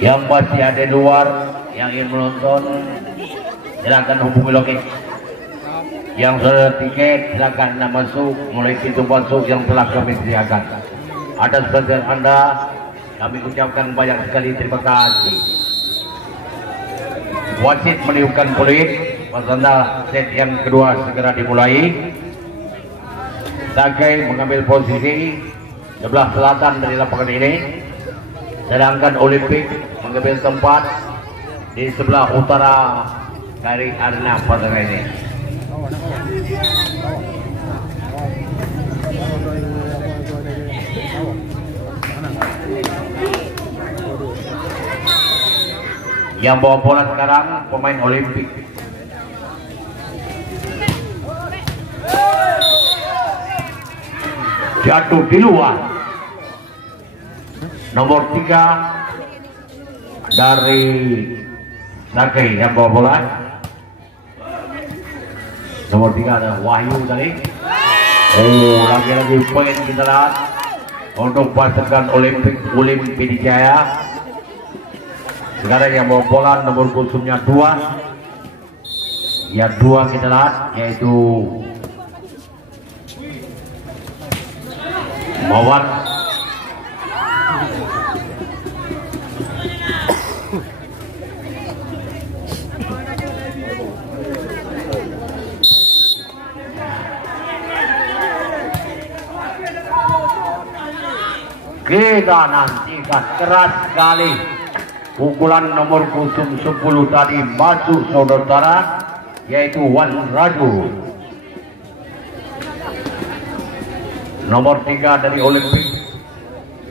Yang masih ada di luar yang ingin menonton, silakan hubungi loket. Yang sudah tiket silakan masuk mulai pintu masuk yang telah kami sediakan. Atas perhatian Anda kami ucapkan banyak sekali terima kasih. Wasit meniupkan peluit, pasanda set yang kedua segera dimulai. Sakai mengambil posisi sebelah selatan dari lapangan ini, sedangkan Olimpik mengambil tempat di sebelah utara dari arena pertandingan ini. Yang bawa bola sekarang pemain Olimpik. Jatuh di luar. Nomor 3 dari Sakai yang bawa bola. Nomor 3 ada Wahyu tadi. Lagi-lagi poin kita lihat untuk pasukan Olimpik Pidijaya. Sekarang yang bawa bola nomor kosumnya 2. Ya 2 kita lihat yaitu Mawar. Kita nantikan keras sekali pukulan nomor kosum 10 tadi masuk saudara yaitu Wan Raju. Nomor 3 dari Olimpik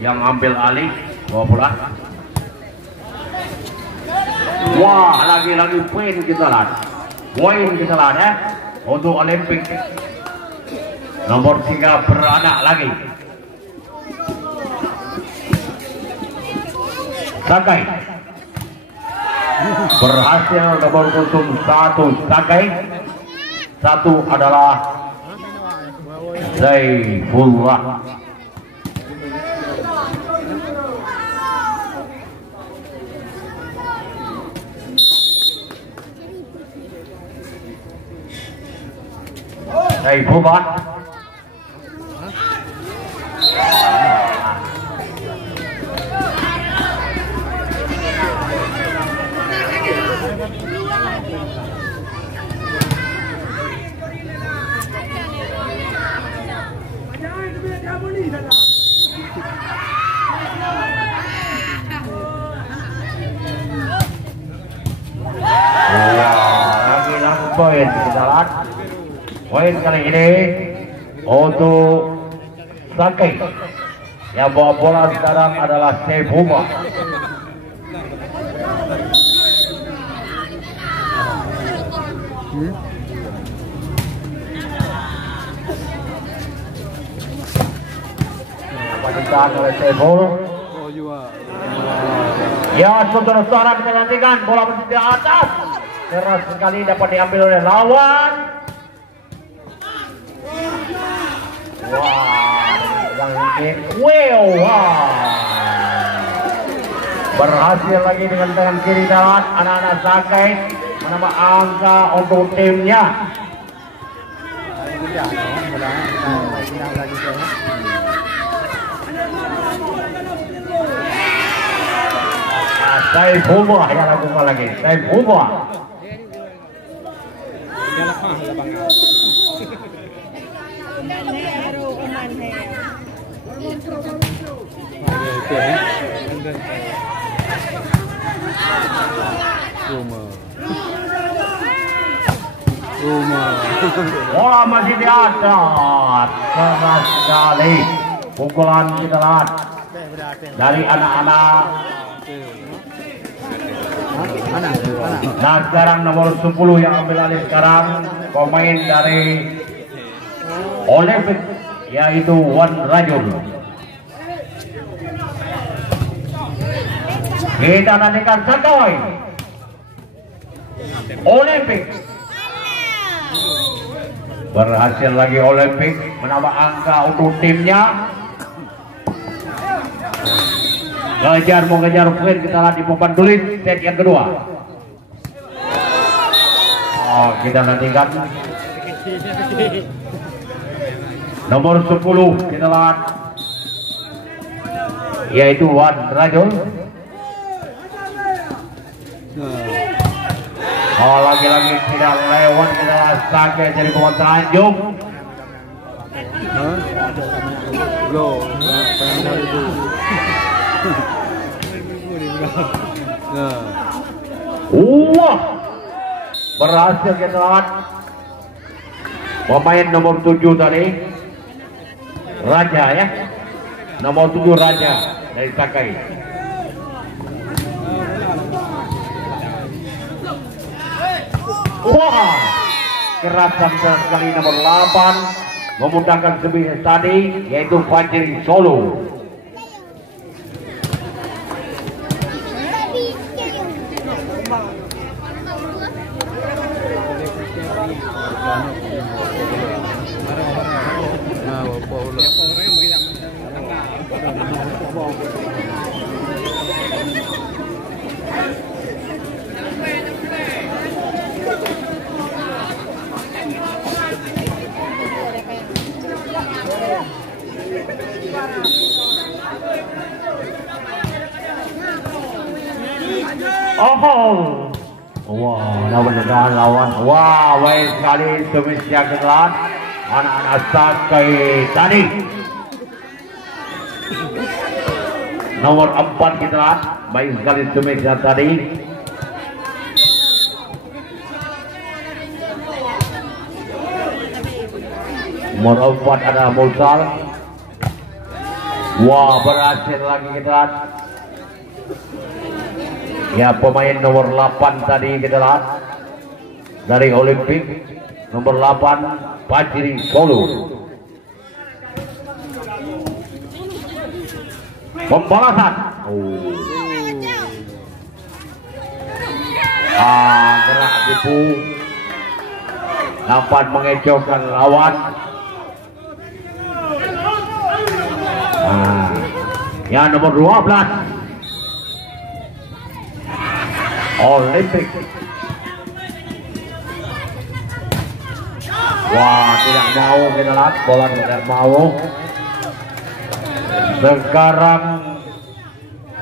yang ambil alih bawa bola. Wah, lagi-lagi poin kita lihat. Poin kita lihat ya untuk Olimpik. Nomor 3 beranak lagi. Sakai berhasil nomor kosum 1 Sakai. 1 adalah Saifullah. Saifullah. Poin kita lihat. Poin kali ini untuk Sakai. Yang bawa bola sekarang adalah Saifullah. Ditahan oleh Saifullah. Ya, saudara-saudara kita nantikan bola masih di atas. Keras sekali dapat diambil oleh lawan. Wah, yang ini berhasil lagi dengan tangan kiri darat anak-anak Sakai menambah angka untuk timnya. Saifullah yang lakukan lagi. Saifullah. Bola masih di atas. Keras sekali pukulan kita lihat dari anak-anak. Nah sekarang nomor 10 yang ambil alih sekarang pemain dari Olimpik yaitu Wan Rajul. Kita nantikan Sakai Olimpik. Berhasil lagi Olimpik menambah angka untuk timnya. mengejar poin kita lihat di papan tulis set yang kedua. Oh, kita nantikan nomor 10 kita lihat yaitu Wan Rajul. Oh, lagi-lagi tidak lewat kita lihat sampai dari bawah Tanjung. Wah, berhasil kita lihat pemain nomor 7 tadi Raja ya, nomor 7 Raja dari Sakai. Wah, kerasan sekali nomor 8 memudahkan sebelum tadi yaitu Fajri Solo. Oh, wah, lawan. Wah, baik sekali Tumisya Ketelan anak-anak Sakai tadi. Nomor 4 kita lihat, baik sekali Tumisya tadi. Nomor 4 ada Mursal. Wah, berhasil lagi kita lihat. Ya, pemain nomor 8 tadi kita lihat dari Olimpik, nomor 8 Fajri Solo. Pembalasan. Gerak tipu dapat mengecohkan lawan. Ya, nomor 12 Olimpik. Wah, tidak mau kita lihat, bola tidak mau. Sekarang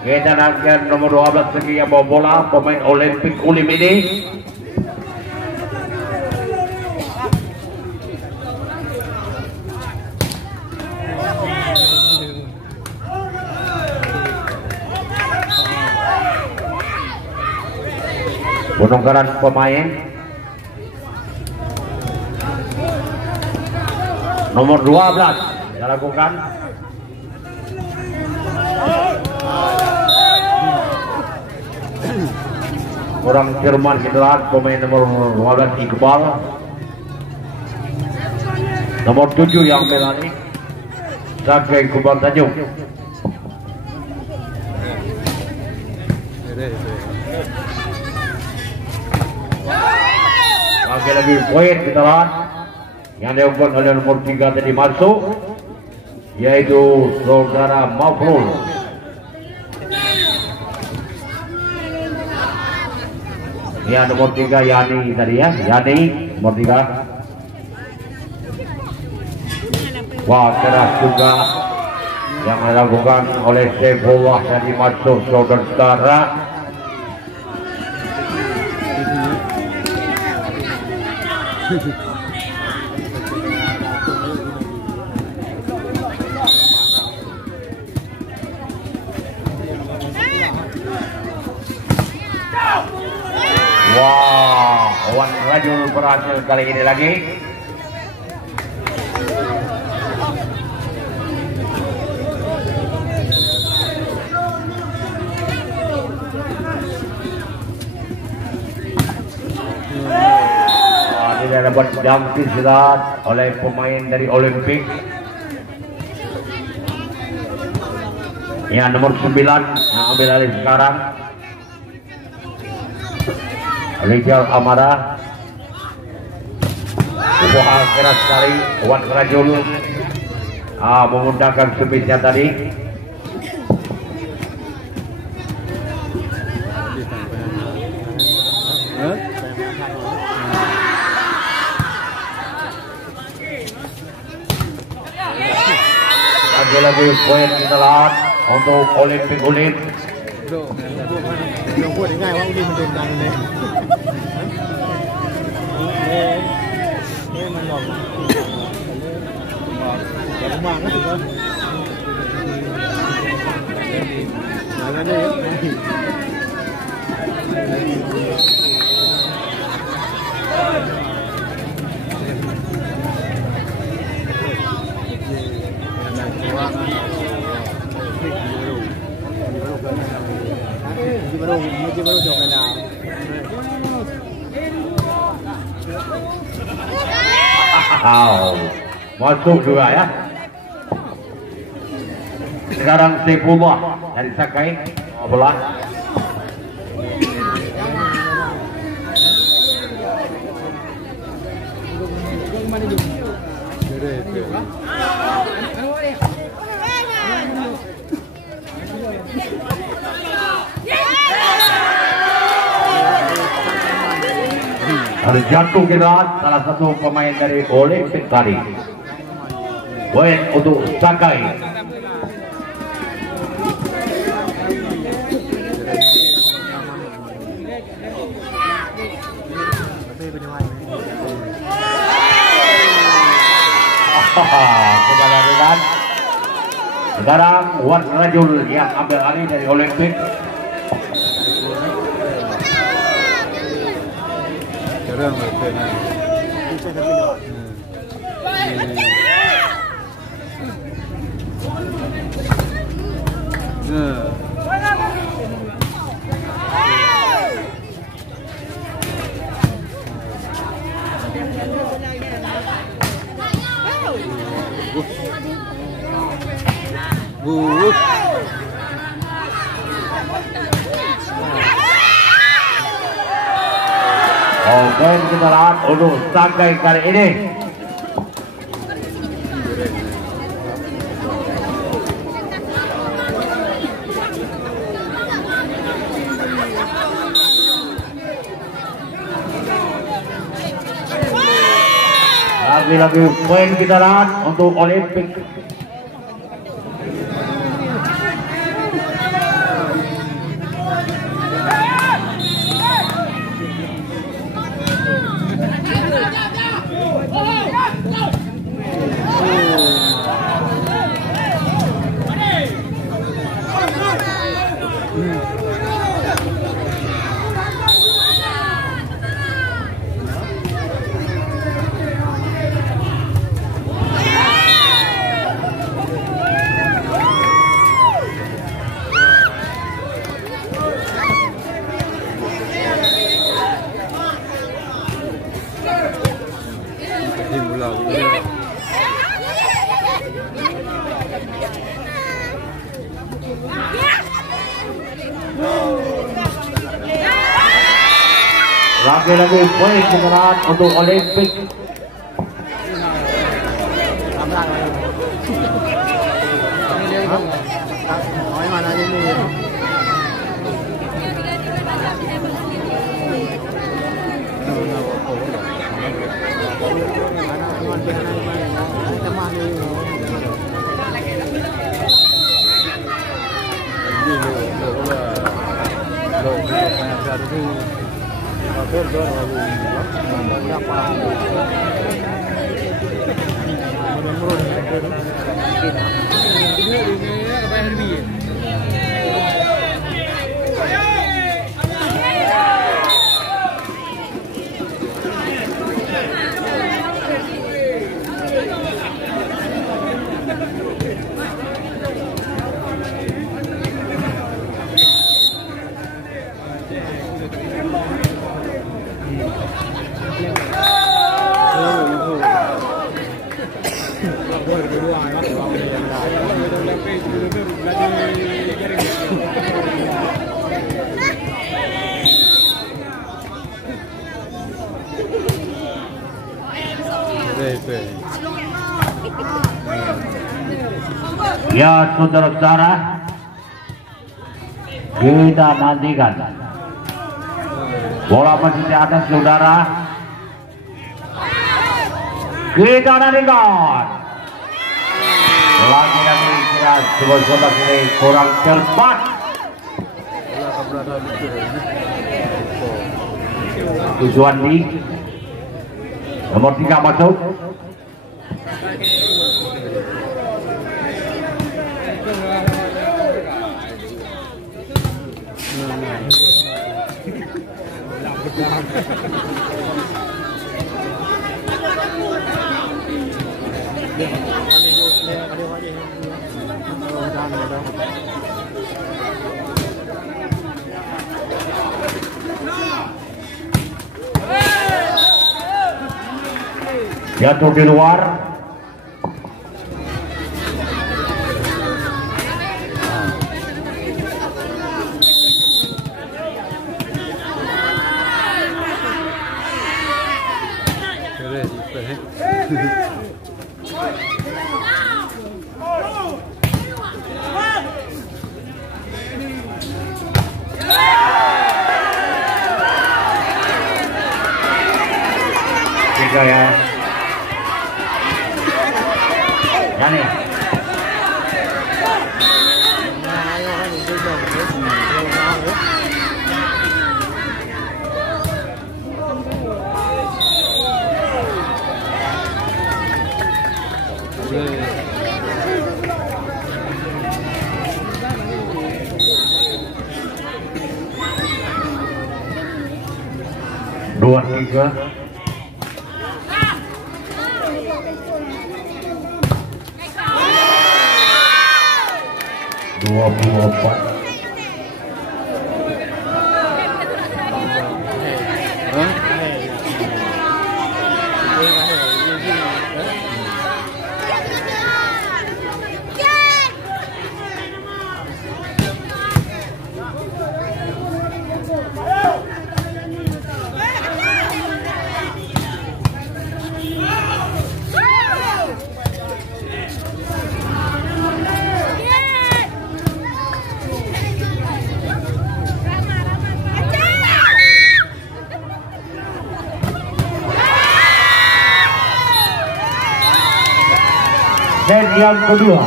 kita akan nomor 12 lagi yang bawa bola, pemain Olimpik Ulim ini. Penunggaran pemain nomor 12 kita lakukan. Orang Jerman kita lihat pemain nomor 12 Iqbal, nomor 7 yang melani Sakai Kubang Tanjung. Lagi poin kita lihat yang dilakukan oleh nomor 3 tadi masuk yaitu saudara Mafrul. Ya, nomor 3 Yani tadi ya, Yani nomor 3. Wah, keras juga yang dilakukan oleh Saifullah tadi masuk saudara. Wah, Wan Rajul berhasil kali ini lagi. Tidak dapat jangkit silat oleh pemain dari Olimpik. Ya, nomor 9 yang ambil alih sekarang Rizal Amara. Wah, keras sekali Wan Rajul menggunakan semisnya tadi. Lagi poin kita lihat untuk Olimpik Kulit.พูดง่ายๆว่าอุ้งมันโดนดังเลยมันหลอกแต่ผมวางก็ถูกแล้วแล้วนี่baru jauh kena. Masuk juga ya. Sekarang Saifullah dari Sakai bola. Harus jatuh kita salah satu pemain dari Olimpik tadi. Poin untuk Sakai. Sekarang Wan Rajul yang ambil alih dari Olimpik. Oke, kita lihat untuk Sakai kali ini. Lagi-lagi poin kita lihat untuk Olimpik. Lagi-lagi poin kemenangan untuk Olimpik. Ya saudara-saudara, kita nantikan Bola masih di atas saudara. Kita dari gol. Lagi dari kira coba ini kurang cepat. Tujuan di nomor 3 masuk. Jatuh di luar. Tiga ya. Yani. Dua tiga. Dua puluh empat. Dan yang kedua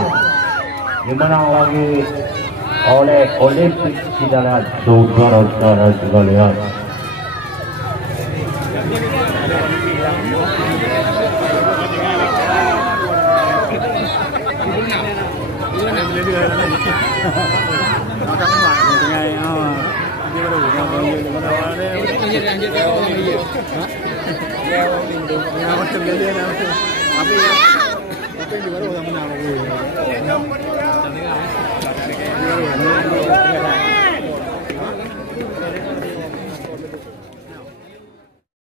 dimenang lagi oleh Olimpik Cidarat, saudara-saudara sekalian. Tapi juga udah menang.